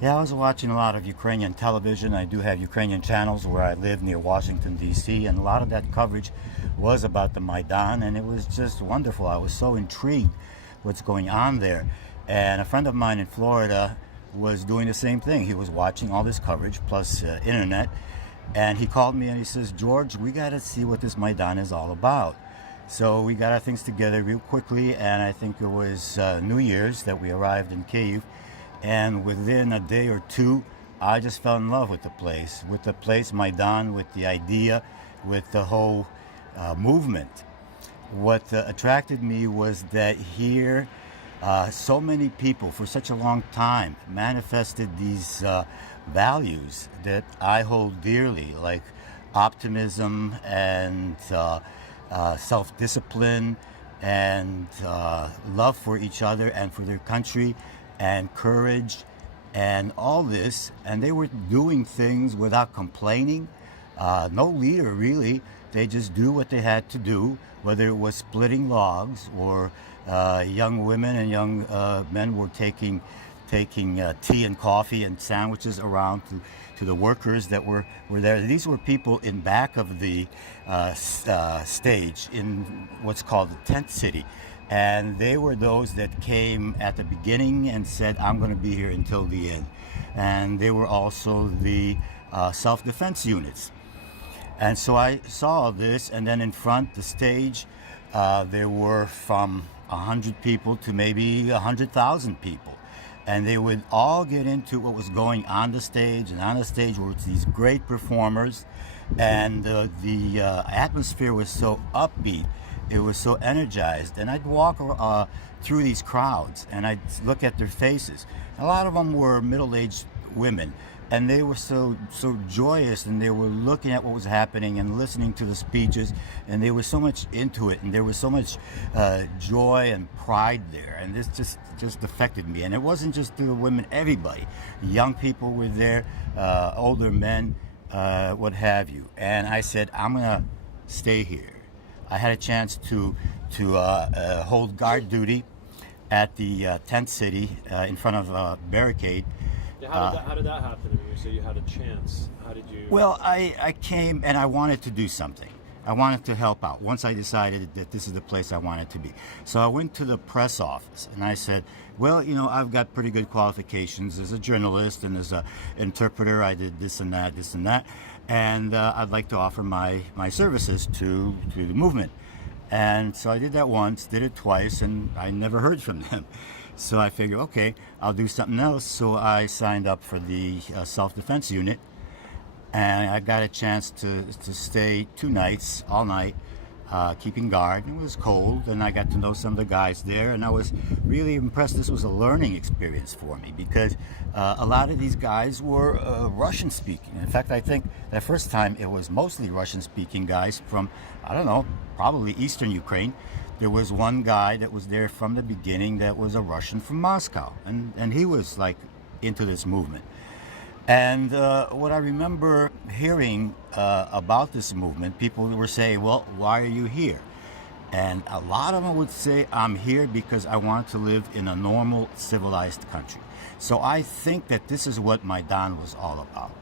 Yeah, I was watching a lot of Ukrainian television. I do have Ukrainian channels where I live near Washington, D.C., and a lot of that coverage was about the Maidan, and it was just wonderful. I was so intrigued what's going on there. And a friend of mine in Florida was doing the same thing. He was watching all this coverage plus internet, and he called me and he says, George, we got to see what this Maidan is all about. So we got our things together real quickly, and I think it was New Year's that we arrived in Kyiv. And within a day or two, I just fell in love with the place, Maidan, with the idea, with the whole movement. What attracted me was that here, so many people for such a long time manifested these values that I hold dearly, like optimism and self-discipline and love for each other and for their country and courage and all this. And they were doing things without complaining. No leader really. They just do what they had to do, whether it was splitting logs or young women and young men were taking tea and coffee and sandwiches around to the workers that were there. These were people in back of the stage in what's called the tent city. And they were those that came at the beginning and said, I'm going to be here until the end. And they were also the self-defense units. And so I saw this, and then in front, the stage, there were from 100 people to maybe 100,000 people. And they would all get into what was going on the stage, and on the stage were these great performers, and the atmosphere was so upbeat. It was so energized, and I'd walk through these crowds, and I'd look at their faces. A lot of them were middle-aged women, and they were so joyous, and they were looking at what was happening and listening to the speeches, and they were so much into it, and there was so much joy and pride there, and this just affected me. And it wasn't just the women; everybody, young people were there, older men, what have you. And I said, I'm gonna stay here. I had a chance to hold guard duty at the tent city in front of a barricade. Yeah, how did that happen? I mean, you said you had a chance. How did you? Well, I came and I wanted to do something. I wanted to help out once I decided that this is the place I wanted to be. So I went to the press office and I said, well, you know, I've got pretty good qualifications as a journalist and as an interpreter. I did this and that, and I'd like to offer my services to the movement. And so I did that once, did it twice, and I never heard from them. So I figured, okay, I'll do something else. So I signed up for the self-defense unit, and I got a chance to stay 2 nights, all night, keeping guard. It was cold, and I got to know some of the guys there, and I was really impressed. This was a learning experience for me because a lot of these guys were Russian speaking. In fact, I think the first time it was mostly Russian speaking guys from, I don't know, probably Eastern Ukraine. There was one guy that was there from the beginning that was a Russian from Moscow, and he was like into this movement. And what I remember hearing about this movement, people were saying, well, why are you here? And a lot of them would say, I'm here because I want to live in a normal, civilized country. So I think that this is what Maidan was all about.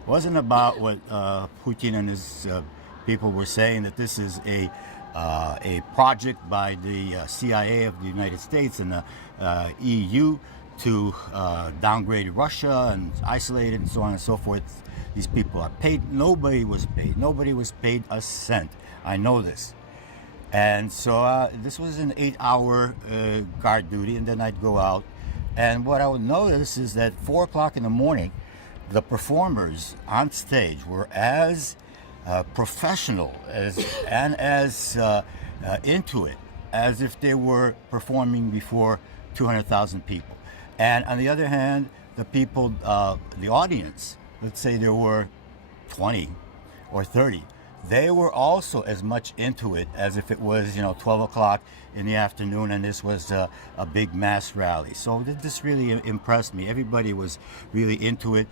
It wasn't about what Putin and his people were saying, that this is a project by the CIA of the United States and the EU to downgrade Russia and isolate it and so on and so forth. These people are paid. Nobody was paid. Nobody was paid a cent. I know this. And so this was an 8-hour guard duty, and then I'd go out. And what I would notice is that 4 o'clock in the morning, the performers on stage were as professional and as into it as if they were performing before 200,000 people. And on the other hand, the people, the audience, let's say there were 20 or 30, they were also as much into it as if it was, 12 o'clock in the afternoon and this was a big mass rally. So this really impressed me. Everybody was really into it.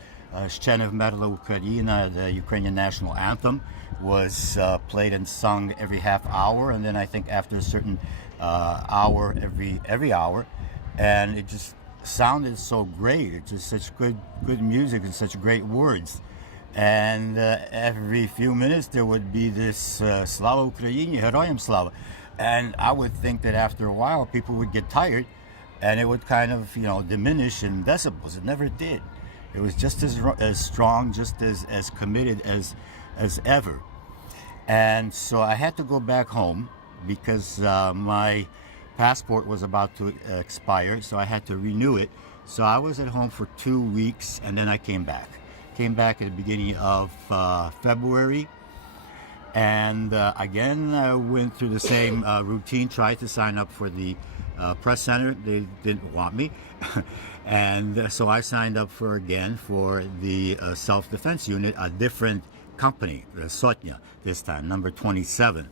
Ще не вмерла Україна, the Ukrainian national anthem, was played and sung every half hour, and then I think after a certain hour, every hour, and it just sounded so great. It's just such good music and such great words. And every few minutes there would be this Slava Ukraini, Heroyam Slava. And I would think that after a while people would get tired and it would kind of, diminish in decibels. It never did. It was just as strong, just as committed as ever. And so I had to go back home because my passport was about to expire, so I had to renew it. So I was at home for 2 weeks and then I came back. Came back at the beginning of February. And again, I went through the same routine, tried to sign up for the press center. They didn't want me. And so I signed up for the self-defense unit, a different company, the Sotnya this time, number 27.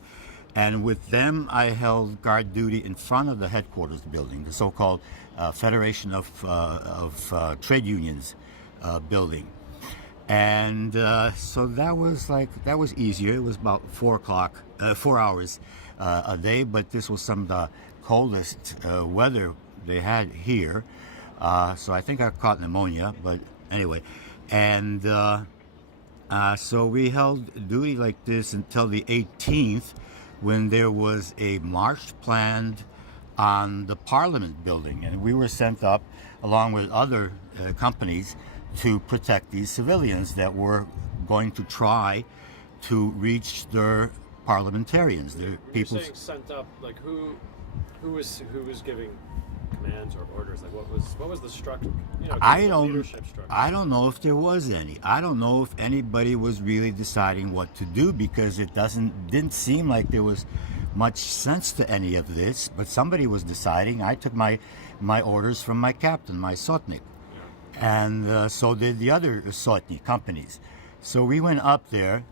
And with them, I held guard duty in front of the headquarters building, the so-called Federation of Trade Unions building. And so that was easier. It was about 4 hours a day, but this was some of the coldest weather they had here. So I think I caught pneumonia, but anyway. And so we held duty like this until the 18th, when there was a march planned on the Parliament building. And we were sent up, along with other companies, to protect these civilians that were going to try to reach their parliamentarians, their people. You're saying sent up, like who was giving commands or orders? Like what was the structure? Leadership structure. I don't know if there was any. I don't know if anybody was really deciding what to do, because it didn't seem like there was much sense to any of this. But somebody was deciding. I took my orders from my captain, my sotnik. And so did the other Sotny companies. So we went up there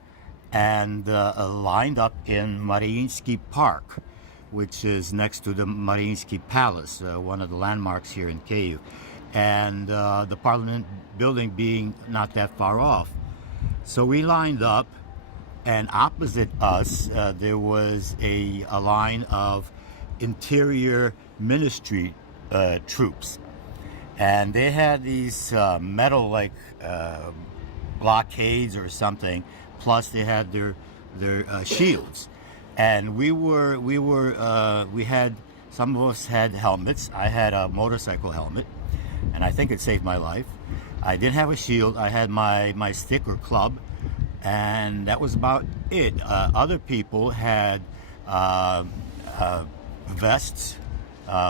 and lined up in Mariinsky Park, which is next to the Mariinsky Palace, one of the landmarks here in Kyiv, and the Parliament building being not that far off. So we lined up, and opposite us there was a line of Interior Ministry troops. And they had these metal blockades or something, plus they had their shields. And we had, some of us had helmets. I had a motorcycle helmet, and I think it saved my life. I didn't have a shield. I had my stick or club, and that was about it. Other people had vests,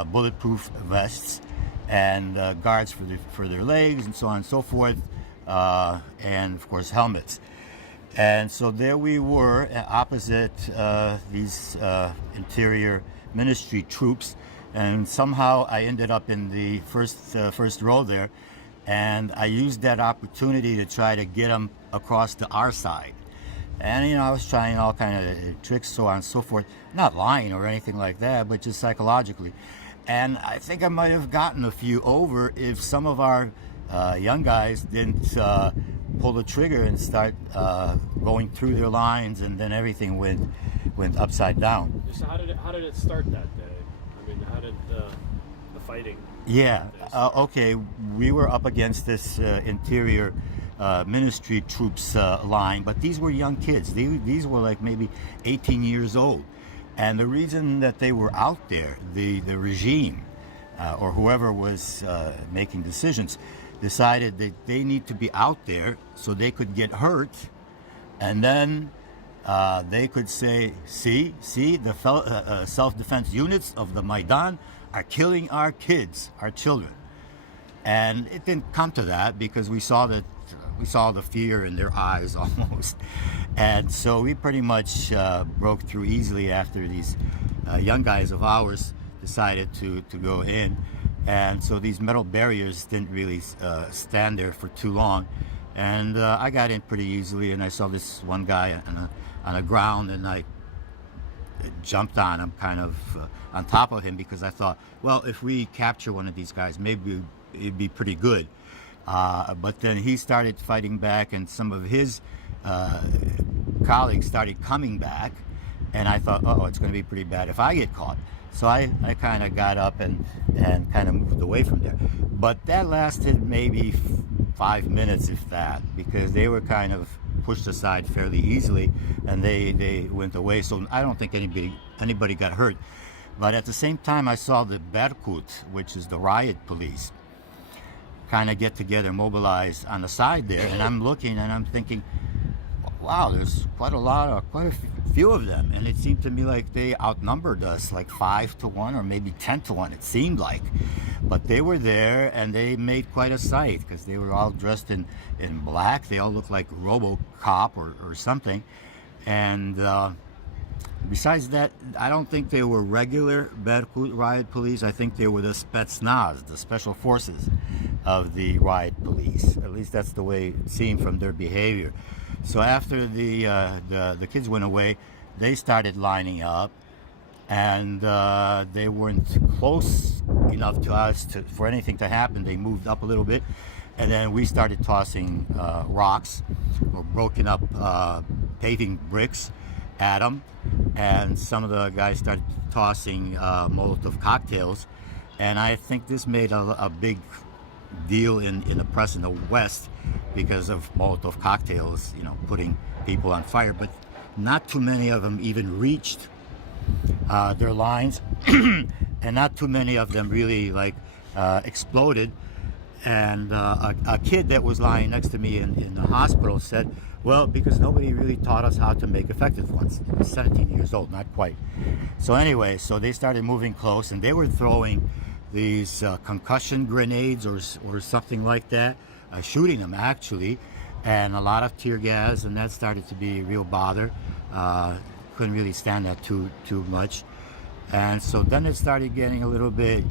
bulletproof vests, and guards for their legs, and so on and so forth, and of course helmets. And so there we were opposite these Interior Ministry troops, and somehow I ended up in the first row there, and I used that opportunity to try to get them across to our side. And I was trying all kind of tricks, so on and so forth, not lying or anything like that, but just psychologically. And I think I might have gotten a few over if some of our young guys didn't pull the trigger and start going through their lines, and then everything went upside down. So how did it start that day? I mean, how did the fighting? Yeah. Okay. We were up against this Interior Ministry troops line, but these were young kids. These were like maybe 18 years old. And the reason that they were out there, the regime or whoever was making decisions, decided that they need to be out there so they could get hurt, and then they could say, see, the self-defense units of the Maidan are killing our kids, our children. And it didn't come to that, because we saw the fear in their eyes almost. And so we pretty much broke through easily after these young guys of ours decided to go in. And so these metal barriers didn't really stand there for too long. And I got in pretty easily, and I saw this one guy on the ground, and I jumped on him, kind of on top of him, because I thought, well, if we capture one of these guys, maybe it'd be pretty good. But then he started fighting back, and some of his colleagues started coming back, and I thought, oh, it's going to be pretty bad if I get caught. So I kind of got up and kind of moved away from there. But that lasted maybe 5 minutes, if that, because they were kind of pushed aside fairly easily, and they went away. So I don't think anybody got hurt. But at the same time, I saw the Berkut, which is the riot police, kind of get together, mobilize on the side there, and I'm looking and I'm thinking, wow, there's quite a few of them, and it seemed to me like they outnumbered us like 5-1 or maybe 10-1. It seemed like, but they were there and they made quite a sight because they were all dressed in black. They all looked like RoboCop or something, and besides that, I don't think they were regular Berkut riot police. I think they were the Spetsnaz, the special forces of the riot police. At least that's the way it seemed from their behavior. So after the kids went away, they started lining up, and they weren't close enough to us for anything to happen. They moved up a little bit, and then we started tossing rocks or broken up paving bricks at them, and some of the guys started tossing Molotov cocktails, and I think this made a big deal in the press in the West because of Molotov cocktails, putting people on fire. But not too many of them even reached their lines, and not too many of them really exploded. And a kid that was lying next to me in the hospital said, well, because nobody really taught us how to make effective ones. He was 17 years old, not quite. So anyway, so they started moving close, and they were throwing these concussion grenades or something like that, shooting them actually, and a lot of tear gas, and that started to be a real bother. Couldn't really stand that too much. And so then it started getting a little bit,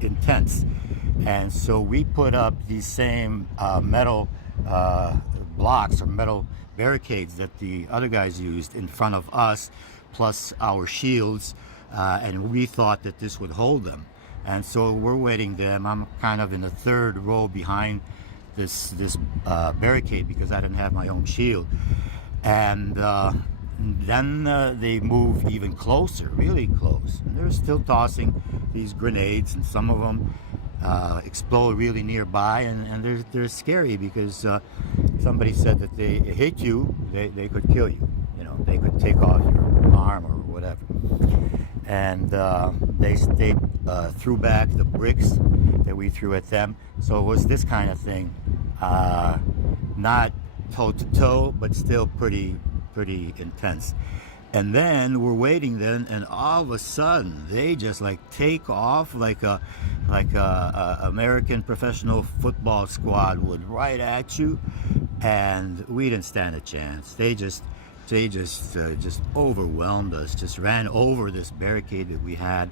intense. And so we put up these same metal blocks or metal barricades that the other guys used in front of us, plus our shields, and we thought that this would hold them. And so we're waiting them. I'm kind of in the third row behind this barricade because I didn't have my own shield. And then they move even closer, really close. And they're still tossing these grenades, and some of them explode really nearby, and they're scary because somebody said that they hit you, they could kill you. They could take off your arm or whatever. And they threw back the bricks that we threw at them. So it was this kind of thing, not toe to toe, but still pretty intense. And then we're waiting then, and all of a sudden they just take off like a American professional football squad would, right at you, and we didn't stand a chance. They just overwhelmed us, just ran over this barricade that we had,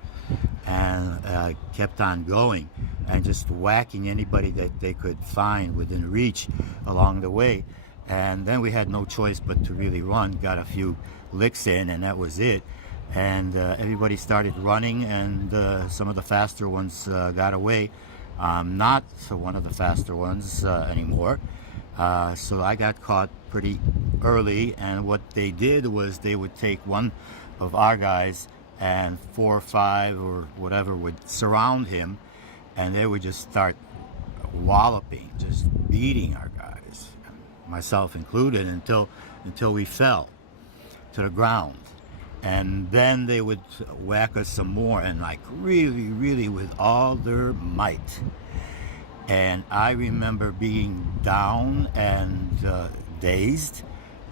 and kept on going and just whacking anybody that they could find within reach along the way. And then we had no choice but to really run, got a few licks in, and that was it. And everybody started running, and some of the faster ones got away. Not one of the faster ones anymore. So I got caught pretty early, and what they did was they would take one of our guys, and 4 or 5 or whatever would surround him, and they would just start walloping, just beating our guys, myself included, until we fell to the ground. And then they would whack us some more, and really with all their might. And I remember being down and dazed,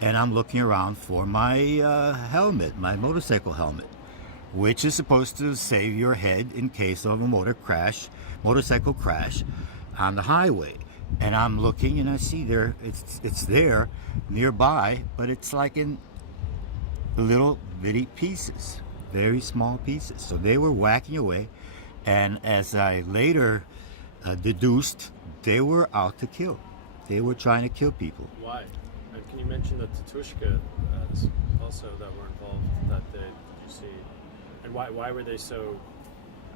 and I'm looking around for my helmet, my motorcycle helmet, which is supposed to save your head in case of a motorcycle crash on the highway. And I'm looking, and I see it's there nearby, but it's like in little bitty pieces, very small pieces. So they were whacking away, and as I later deduced, they were out to kill. They were trying to kill people. Why? And can you mention the Tatushka also that were involved that day? Did you see? And why were they so?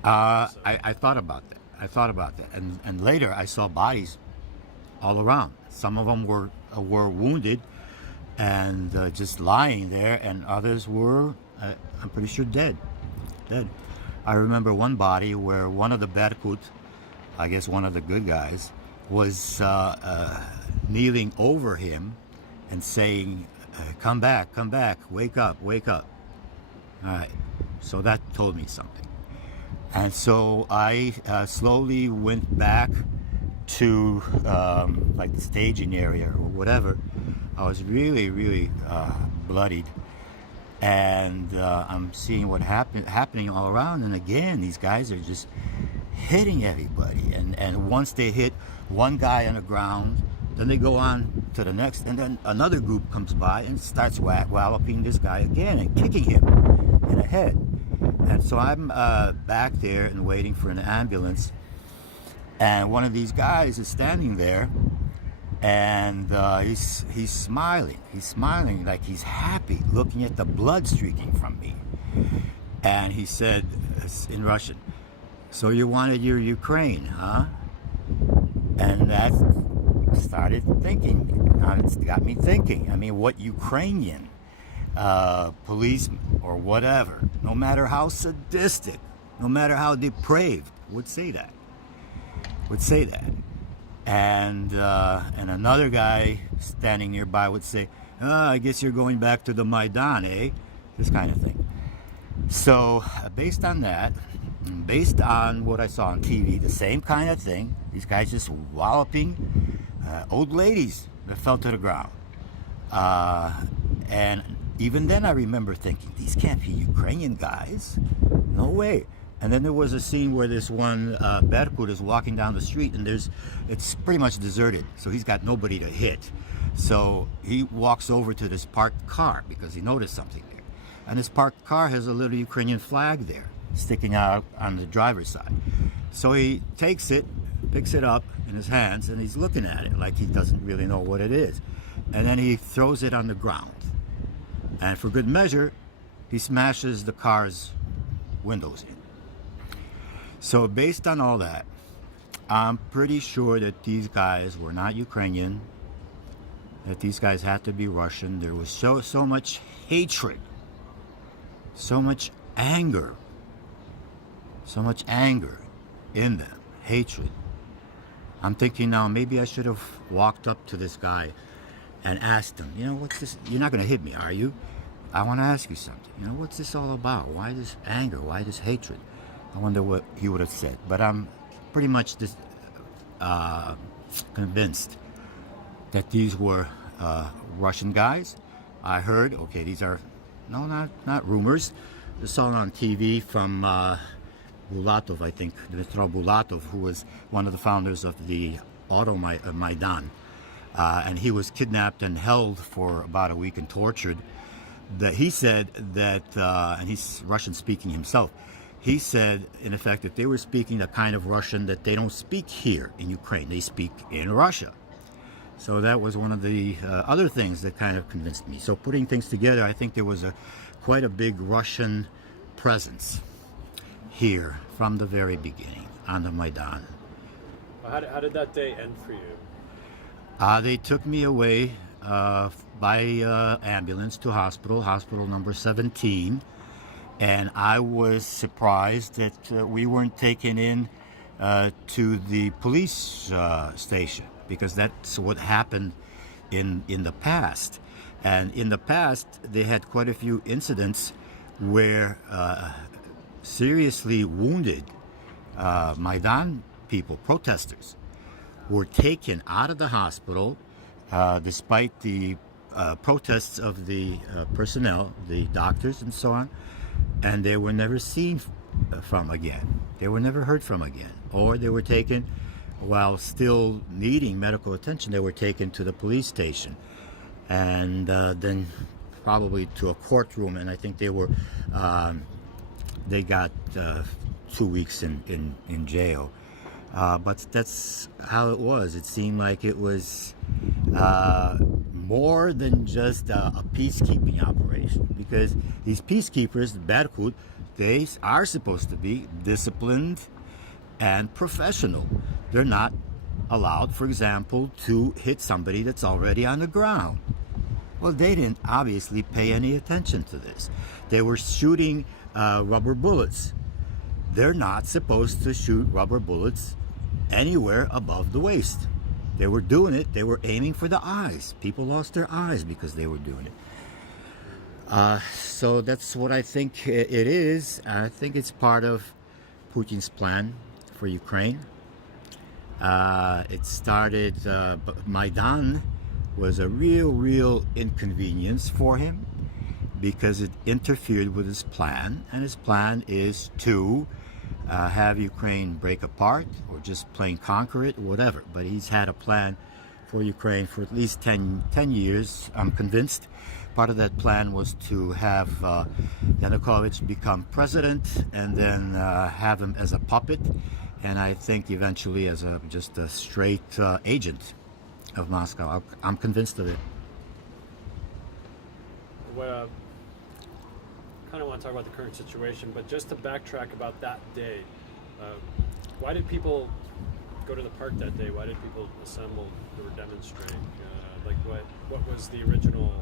I thought about that. And later I saw bodies all around. Some of them were wounded and just lying there, and others were, I'm pretty sure, dead. dead. I remember one body where one of the Berkut, I guess one of the good guys, was kneeling over him and saying, come back, wake up. All right, so that told me something. And so I slowly went back to like the staging area or whatever. I was really bloodied, and I'm seeing what happening all around. And again, these guys are just hitting everybody. And once they hit one guy on the ground, then they go on to the next, and then another group comes by and starts walloping this guy again and kicking him in the head. And so I'm back there and waiting for an ambulance, and one of these guys is standing there, and he's smiling. He's smiling like he's happy, looking at the blood streaking from me. And he said in Russian, "So you wanted your Ukraine, huh?" And that started thinking. It's got me thinking. I mean, what Ukrainian policeman or whatever, no matter how sadistic, no matter how depraved, would say that. And another guy standing nearby would say, I guess you're going back to the Maidan, eh? This kind of thing. So based on that, based on what I saw on TV, the same kind of thing, these guys just walloping old ladies that fell to the ground. And even then I remember thinking, these can't be Ukrainian guys. No way. And then there was a scene where this one Berkut is walking down the street, and it's pretty much deserted, so he's got nobody to hit. So he walks over to this parked car because he noticed something there. And this parked car has a little Ukrainian flag there sticking out on the driver's side. So he takes it, picks it up in his hands, and he's looking at it like he doesn't really know what it is. And then he throws it on the ground. And for good measure, he smashes the car's windows in. So based on all that, I'm pretty sure that these guys were not Ukrainian, that these guys had to be Russian. There was so much hatred, so much anger in them, hatred. I'm thinking now, maybe I should have walked up to this guy and asked him, what's this? You're not going to hit me, are you? I want to ask you something. What's this all about? Why this anger? Why this hatred? I wonder what he would have said. But I'm pretty much convinced that these were Russian guys. I heard, these are, not rumors. I saw it on TV from Bulatov, I think, Dmitry Bulatov, who was one of the founders of the Euro Maidan. And he was kidnapped and held for about a week and tortured. That he said that, and he's Russian speaking himself, he said, in effect, that they were speaking a kind of Russian that they don't speak here in Ukraine. They speak in Russia. So that was one of the other things that kind of convinced me. So putting things together, I think there was quite a big Russian presence here from the very beginning on the Maidan. How did that day end for you? They took me away by ambulance to hospital number 17. And I was surprised that we weren't taken in to the police station, because that's what happened in the past. And in the past, they had quite a few incidents where seriously wounded Maidan people, protesters, were taken out of the hospital despite the protests of the personnel, the doctors and so on. And they were never seen from again. They were never heard from again. Or they were taken, while still needing medical attention, they were taken to the police station. And then probably to a courtroom. And I think they got 2 weeks in jail. But that's how it was. It seemed like it was more than just a peacekeeping operation, because these peacekeepers, the Berkut, they are supposed to be disciplined and professional. They're not allowed, for example, to hit somebody that's already on the ground. Well, they didn't obviously pay any attention to this. They were shooting rubber bullets. They're not supposed to shoot rubber bullets anywhere above the waist. They were doing it. They were aiming for the eyes. People lost their eyes because they were doing it. So that's what I think it is. I think it's part of Putin's plan for Ukraine. It started, Maidan was a real inconvenience for him because it interfered with his plan, and his plan is to have Ukraine break apart or just plain conquer it, whatever. But he's had a plan for Ukraine for at least 10 years, I'm convinced. Part of that plan was to have Yanukovych become president and then have him as a puppet, and I think eventually as just a straight agent of Moscow. I'm convinced of it. What kind of want to talk about the current situation, but just to backtrack about that day, why did people go to the park that day? Why did people assemble or demonstrate? Like what was the original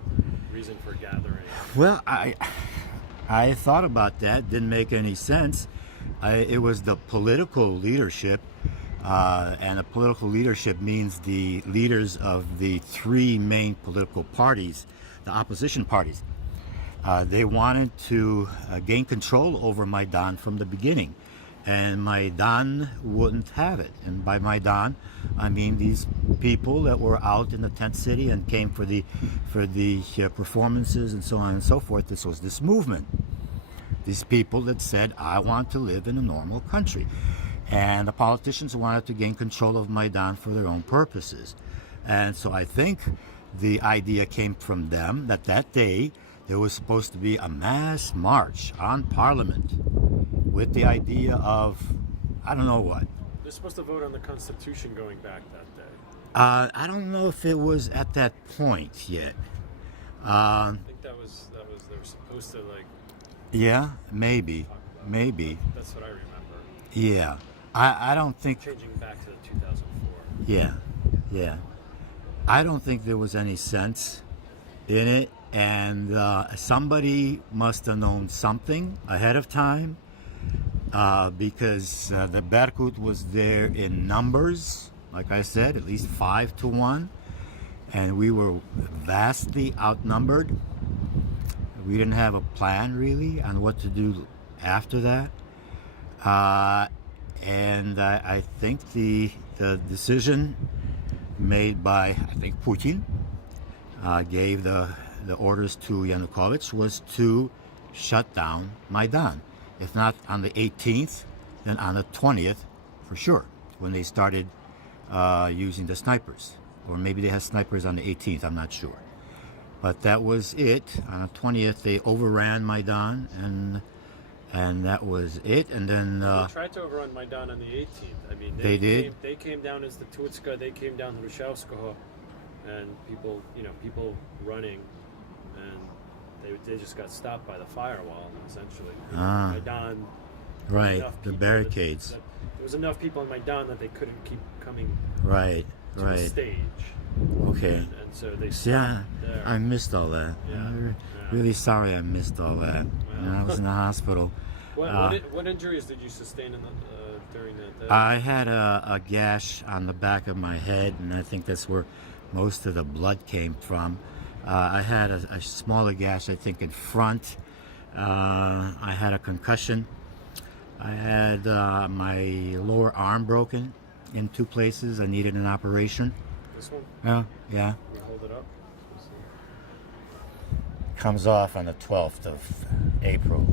reason for gathering? Well, I thought about that. Didn't make any sense. It was the political leadership, and the political leadership means the leaders of the three main political parties, the opposition parties. They wanted to gain control over Maidan from the beginning, and Maidan wouldn't have it. And by Maidan, I mean these people that were out in the tent city and came for the performances and so on and so forth. This was this movement. These people that said, I want to live in a normal country. And the politicians wanted to gain control of Maidan for their own purposes. And so I think the idea came from them that day there was supposed to be a mass march on Parliament with the idea of, I don't know what. They're supposed to vote on the Constitution going back that day. I don't know if it was at that point yet. I think that was they were supposed to like. Yeah, maybe. That's what I remember. Yeah, I don't think. Changing back to the 2004. Yeah. I don't think there was any sense in it, and somebody must have known something ahead of time, because the Berkut was there in numbers, like I said, at least 5-1, and we were vastly outnumbered. We didn't have a plan really on what to do after that, and I think the decision made by, I think, Putin gave the orders to Yanukovych was to shut down Maidan. If not on the 18th, then on the 20th for sure, when they started using the snipers. Or maybe they had snipers on the 18th, I'm not sure. But that was it. On the 20th, they overran Maidan, and that was it. And then they tried to overrun Maidan on the 18th. I mean, they did. They came down as the Tutska. They came down to Rushavskoho, and people running, and they just got stopped by the firewall essentially. Maidan. Right. The barricades. There was enough people in Maidan that they couldn't keep coming. Right. To the stage. Okay. And so they stopped there. I missed all that. Yeah. I'm really sorry I missed all that. I was in the hospital. What injuries did you sustain during that day? I had a gash on the back of my head, and I think that's where most of the blood came from. I had a smaller gash, I think, in front. I had a concussion. I had my lower arm broken in 2 places. I needed an operation. This one? Yeah. Can you hold it up? Comes off on the 12th of April.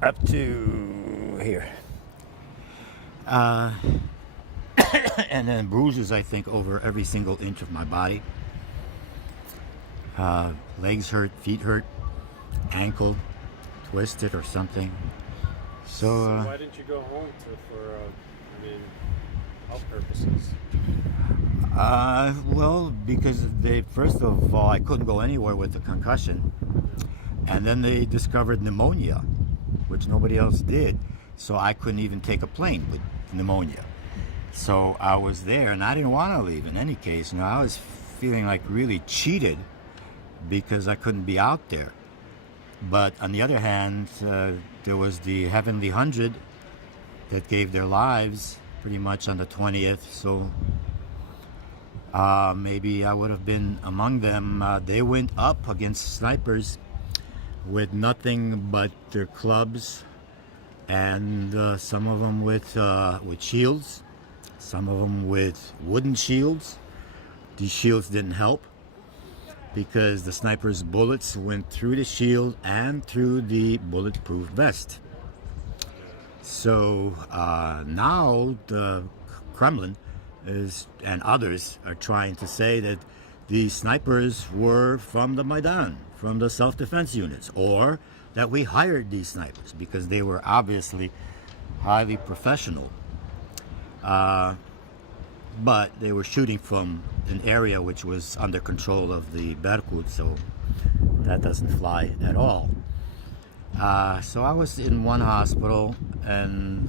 Up to here. And then bruises, I think, over every single inch of my body. Legs hurt, feet hurt, ankle twisted or something. So why didn't you go home for health purposes? Well, because first of all, I couldn't go anywhere with the concussion, and then they discovered pneumonia, which nobody else did. So I couldn't even take a plane with pneumonia. So I was there, and I didn't want to leave in any case. I was feeling like really cheated because I couldn't be out there. But on the other hand, there was the Heavenly 100 that gave their lives pretty much on the 20th. So maybe I would have been among them. They went up against snipers with nothing but their clubs, and some of them with shields, some of them with wooden shields. These shields didn't help because the sniper's bullets went through the shield and through the bulletproof vest. So now the Kremlin and others are trying to say that these snipers were from the Maidan, from the self-defense units, or that we hired these snipers because they were obviously highly professional. But they were shooting from an area which was under control of the Berkut, so that doesn't fly at all. So I was in one hospital, and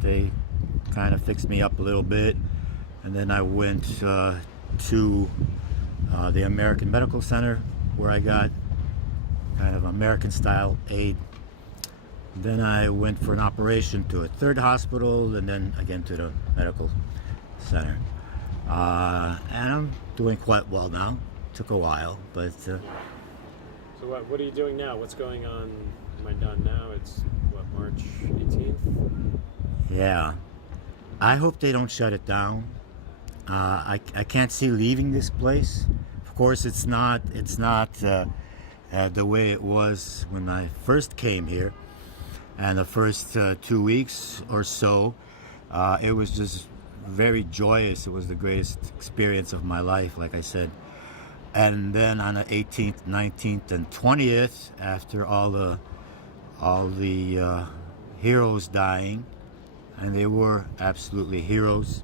they kind of fixed me up a little bit, and then I went to the American Medical Center, where I got kind of American-style aid. Then I went for an operation to a third hospital, and then again to the medical center. And I'm doing quite well now. Took a while, but... So what are you doing now? What's going on in Maidan now? It's, what, March 18th? Yeah. I hope they don't shut it down. I can't see leaving this place. Of course, it's not the way it was when I first came here. And the first 2 weeks or so, it was just very joyous. It was the greatest experience of my life, like I said. And then on the 18th, 19th, and 20th, after all the heroes dying, and they were absolutely heroes,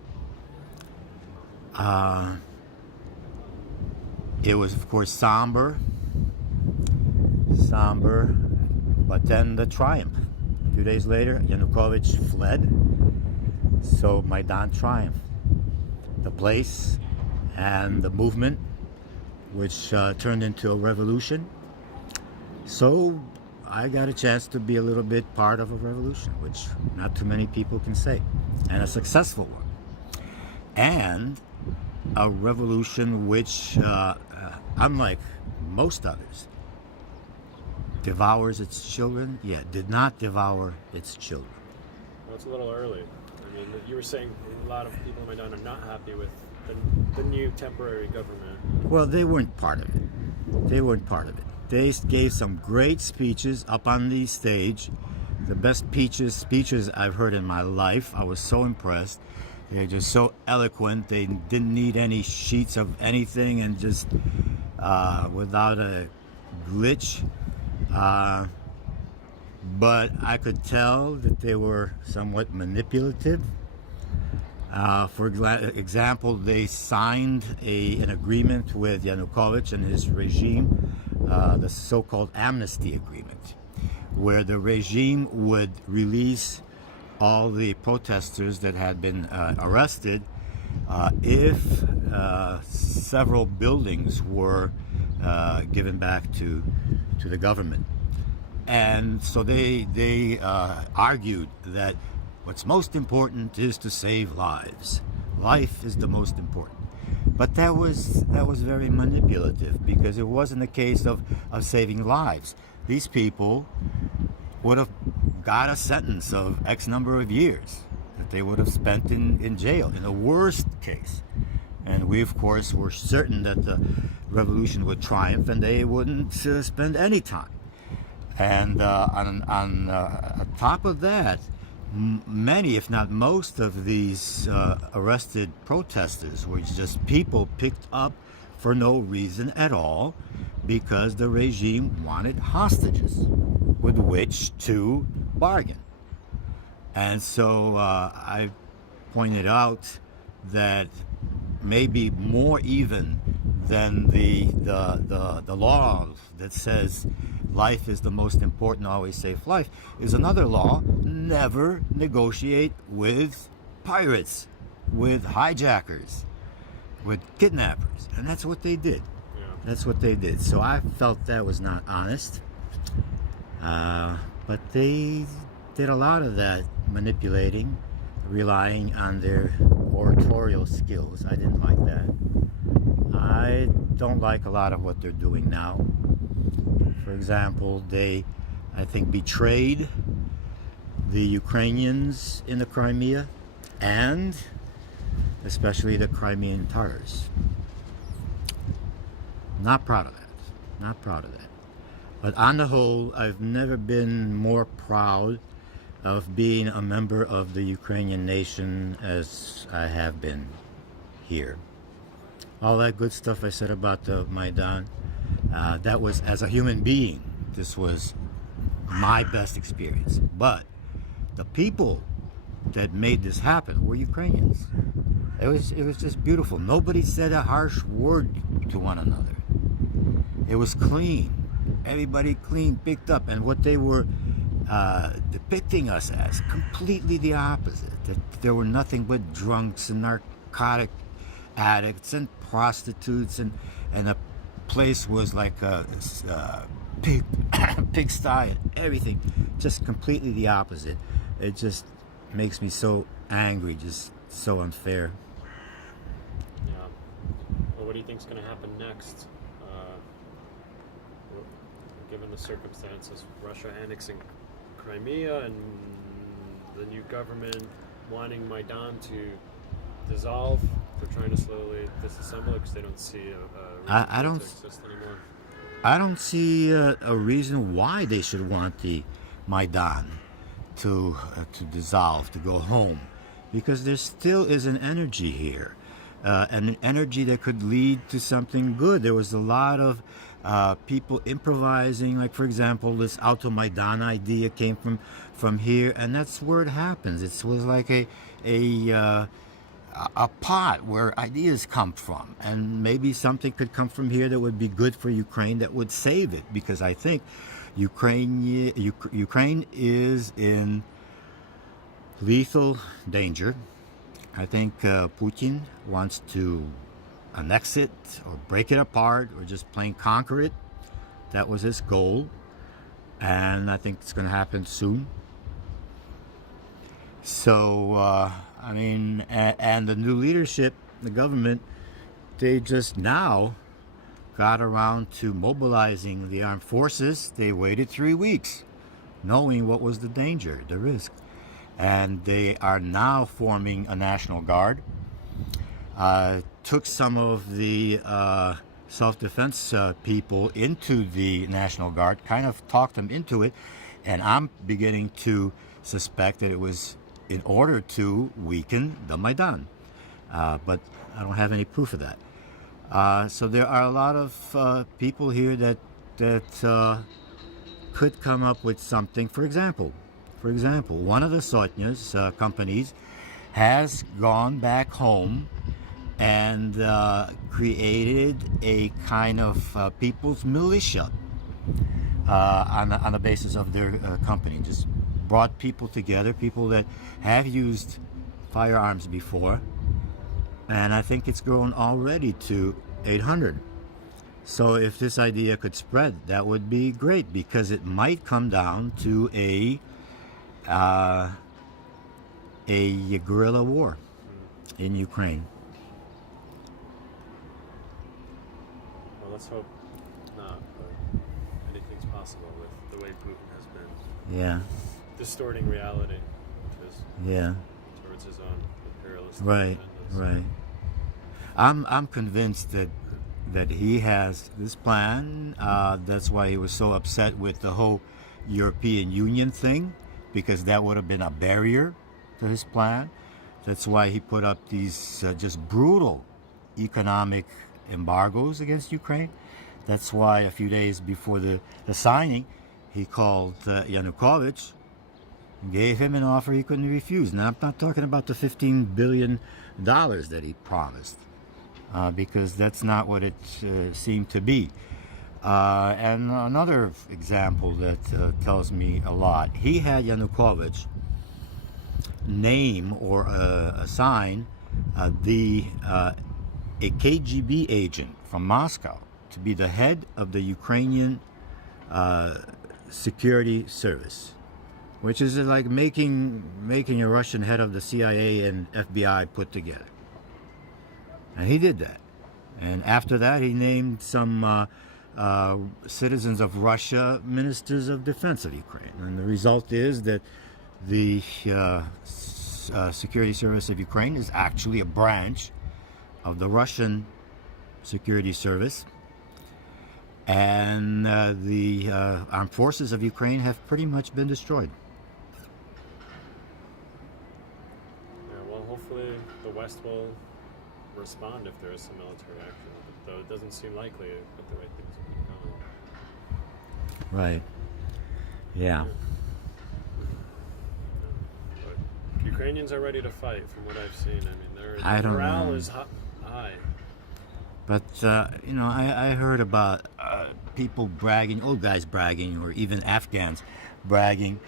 it was, of course, somber, but then the triumph. A few days later, Yanukovych fled, so Maidan triumphed. The place and the movement, which turned into a revolution. So I got a chance to be a little bit part of a revolution, which not too many people can say, and a successful one. And a revolution which, unlike most others, devours its children, did not devour its children. Well, it's a little early. I mean, you were saying a lot of people in Maidan are not happy with the new temporary government. Well, they weren't part of it. They gave some great speeches up on the stage, the best speeches I've heard in my life. I was so impressed. They're just so eloquent. They didn't need any sheets of anything, and just without a glitch. But I could tell that they were somewhat manipulative. For example, they signed an agreement with Yanukovych and his regime, the so-called amnesty agreement, where the regime would release all the protesters that had been arrested if several buildings were given back to the government. And so they argued that what's most important is to save lives. Life is the most important. But that was very manipulative, because it wasn't a case of saving lives. These people would have got a sentence of X number of years that they would have spent in jail, in the worst case. And we, of course, were certain that the revolution would triumph and they wouldn't spend any time. And on top of that, many, if not most, of these arrested protesters were just people picked up for no reason at all, because the regime wanted hostages with which to bargain. And so I pointed out that maybe more even than the law that says life is the most important, always save life, is another law: never negotiate with pirates, with hijackers, with kidnappers. And that's what they did. Yeah. That's what they did. So I felt that was not honest. But they did a lot of that manipulating, relying on their oratorial skills. I didn't like that. I don't like a lot of what they're doing now. For example, they, I think, betrayed the Ukrainians in the Crimea and especially the Crimean Tatars. Not proud of that. Not proud of that. But on the whole, I've never been more proud of being a member of the Ukrainian nation as I have been here. All that good stuff I said about the Maidan, that was as a human being. This was my best experience. But the people that made this happen were Ukrainians. It was just beautiful. Nobody said a harsh word to one another. It was clean. Everybody clean, picked up. And what they were depicting us as, completely the opposite. That there were nothing but drunks and narcotic addicts and prostitutes, and the place was like a pigsty and everything. Just completely the opposite. It just makes me so angry, just so unfair. Yeah. Well, what do you think's going to happen next? Given the circumstances, Russia annexing Crimea and the new government wanting Maidan to dissolve, they're trying to slowly disassemble it because they don't see a reason to exist anymore. I don't see a reason why they should want the Maidan to dissolve, to go home, because there still is an energy here, and an energy that could lead to something good. There was a lot of people improvising, like for example, this Auto Maidan idea came from here, and that's where it happens. It was like a pot where ideas come from, and maybe something could come from here that would be good for Ukraine, that would save it, because I think Ukraine is in lethal danger. I think Putin wants to annex it or break it apart or just plain conquer it. That was his goal, and I think it's going to happen soon. So I mean, and the new leadership, the government, they just now got around to mobilizing the armed forces. They waited 3 weeks, knowing what was the danger, the risk, and they are now forming a National Guard. Took some of the self-defense people into the National Guard, kind of talked them into it, and I'm beginning to suspect that it was in order to weaken the Maidan, but I don't have any proof of that. So there are a lot of people here that could come up with something. For example, one of the Sotnya's companies has gone back home and created a kind of people's militia on the basis of their company. Just brought people together, people that have used firearms before, and I think it's grown already to 800. So if this idea could spread, that would be great, because it might come down to a guerrilla war in Ukraine. Well, let's hope not, but anything's possible with the way Putin has been. Yeah. Distorting reality towards his own imperialist Right, agendas. right. I'm convinced that he has this plan. That's why he was so upset with the whole European Union thing, because that would have been a barrier to his plan. That's why he put up these just brutal economic embargoes against Ukraine. That's why a few days before the signing, he called Yanukovych, gave him an offer he couldn't refuse. Now, I'm not talking about the $15 billion that he promised, because that's not what it seemed to be. And another example that tells me a lot, he had Yanukovych name or assign a KGB agent from Moscow to be the head of the Ukrainian security service, which is like making a Russian head of the CIA and FBI put together. And he did that. And after that, he named some citizens of Russia ministers of defense of Ukraine. And the result is that the security service of Ukraine is actually a branch of the Russian security service. And the armed forces of Ukraine have pretty much been destroyed. Yeah, well, hopefully the West will respond if there is some military action, though it doesn't seem likely with the way things have been going. Right. Yeah. But Ukrainians are ready to fight, from what I've seen. I mean, their morale is high. But, I heard about people bragging, old guys bragging, or even Afghans bragging,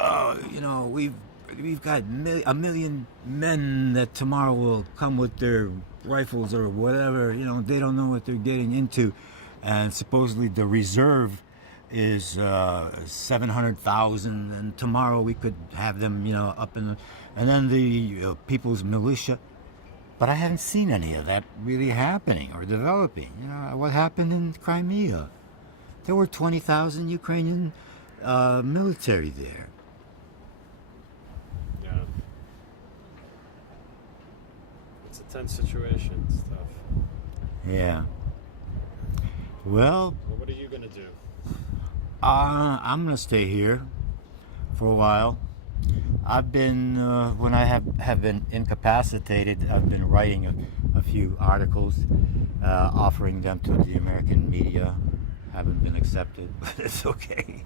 we've got a million men that tomorrow will come with their rifles or whatever. They don't know what they're getting into. And supposedly the reserve is 700,000, and tomorrow we could have them, up in the... And then the People's Militia. But I haven't seen any of that really happening or developing. What happened in Crimea? There were 20,000 Ukrainian military there. Yeah. It's a tense situation. It's tough. Yeah. Well, what are you going to do? I'm going to stay here for a while. I've been, when I have been incapacitated, I've been writing a few articles, offering them to the American media. Haven't been accepted, but it's okay.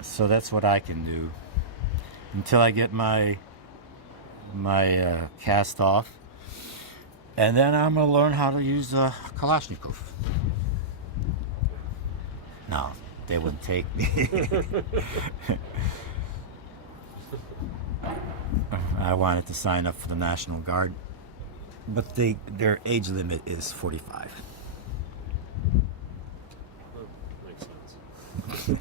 So that's what I can do until I get my cast off, and then I'm gonna learn how to use a Kalashnikov. No, they wouldn't take me. I wanted to sign up for the National Guard, but their age limit is 45. That makes sense.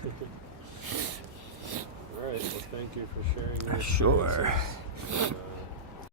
All right. Well, thank you for sharing your Sure. experiences.